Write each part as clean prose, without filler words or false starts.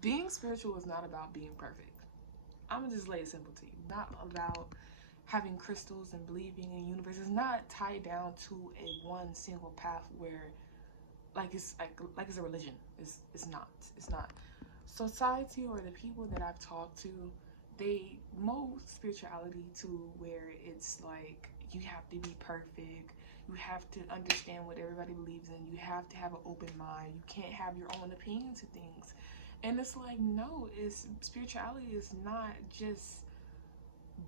Being spiritual is not about being perfect. I'm gonna just lay it simple to you. Not about having crystals and believing in the universe. It's not tied down to a one single path where like it's a religion. It's not. It's not. Society or the people that I've talked to, they mold spirituality to where it's like you have to be perfect. You have to understand what everybody believes in. You have to have an open mind. You can't have your own opinions of things. And it's like, no, it's spirituality is not just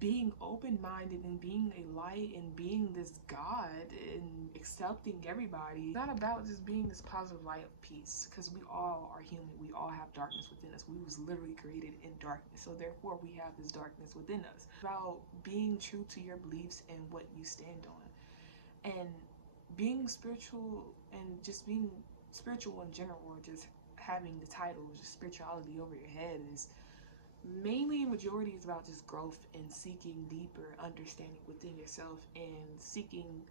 being open-minded and being a light and being this God and accepting everybody. It's not about just being this positive light of peace, because we all are human. We all have darkness within us. We was literally created in darkness, so therefore we have this darkness within us. It's about being true to your beliefs and what you stand on, and being spiritual and just being spiritual in general, or just having the title just spirituality over your head is mainly majority is about just growth and seeking deeper understanding within yourself and seeking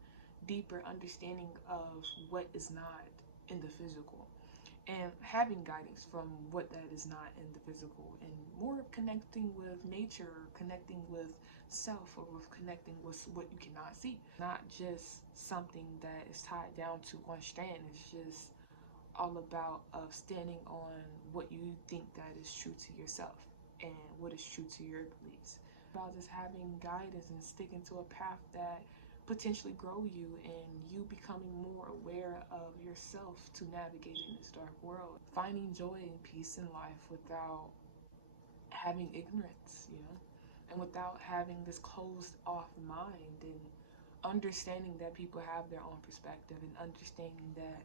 deeper understanding of what is not in the physical and having guidance from what that is not in the physical, and more connecting with nature, connecting with self, or with connecting with what you cannot see, not just something that is tied down to one strand. It's just all about of standing on what you think that is true to yourself and what is true to your beliefs. About just having guidance and sticking to a path that potentially grow you and you becoming more aware of yourself to navigate in this dark world. Finding joy and peace in life without having ignorance, and without having this closed off mind, and understanding that people have their own perspective, and understanding that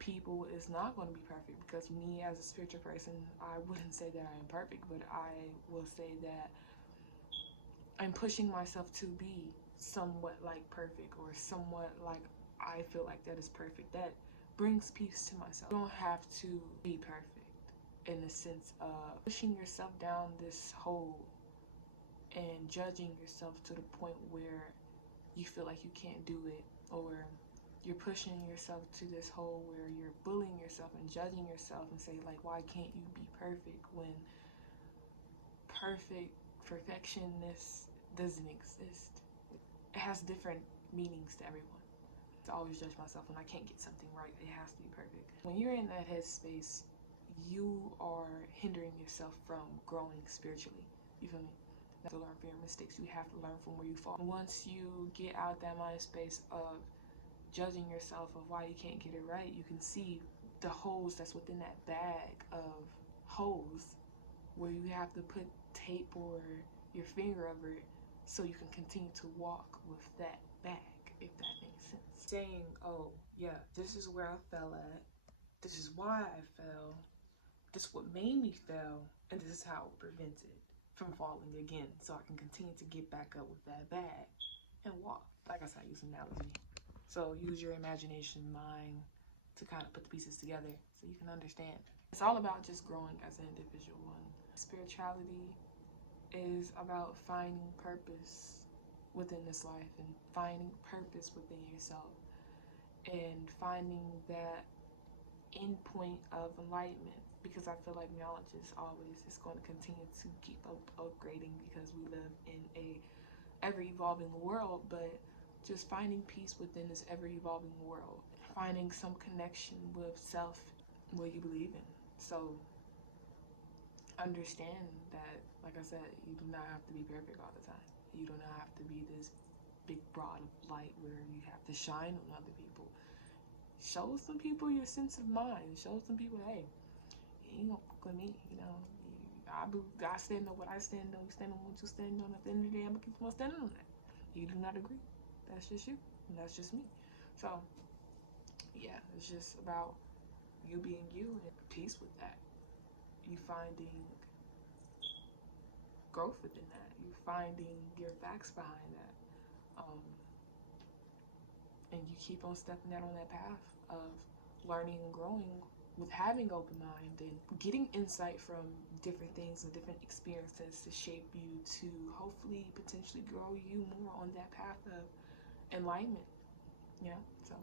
people is not going to be perfect, because me as a spiritual person, I wouldn't say that I am perfect, but I will say that I'm pushing myself to be somewhat like perfect, or somewhat like I feel like that is perfect. That brings peace to myself. You don't have to be perfect in the sense of pushing yourself down this hole and judging yourself to the point where you feel like you can't do it, or you're pushing yourself to this hole where you're bullying yourself and judging yourself and say like, why can't you be perfect, when perfectionness doesn't exist. It has different meanings to everyone. I always judge myself when I can't get something right. It has to be perfect. When you're in that headspace, you are hindering yourself from growing spiritually. You feel me? You have to learn from your mistakes. You have to learn from where you fall. Once you get out that mind space of judging yourself of why you can't get it right, you can see the holes that's within that bag of holes where you have to put tape or your finger over it so you can continue to walk with that bag, if that makes sense. Saying, oh yeah, this is where I fell at, this is why I fell, this is what made me fail, and this is how it prevents it from falling again, so I can continue to get back up with that bag and walk. Like I said, I use an analogy. So use your imagination mind to kind of put the pieces together so you can understand. It's all about just growing as an individual. And spirituality is about finding purpose within this life and finding purpose within yourself and finding that end point of enlightenment, because I feel like knowledge is going to continue to keep upgrading, because we live in a ever evolving world. But just finding peace within this ever evolving world, finding some connection with self, what you believe in. So understand that, like I said, you do not have to be perfect all the time. You do not have to be this big broad of light where you have to shine on other people. Show some people your sense of mind. Show some people, hey, you ain't gonna fuck with me, I stand on what I stand on. You stand on what you stand on. At the end of the day, I'm gonna keep on standing on that. You do not agree, that's just you, and that's just me. So yeah, it's just about you being you and peace with that. You finding growth within that. You finding your facts behind that. And you keep on stepping out on that path of learning and growing with having open mind and getting insight from different things and different experiences to shape you to hopefully potentially grow you more on that path of enlightenment. So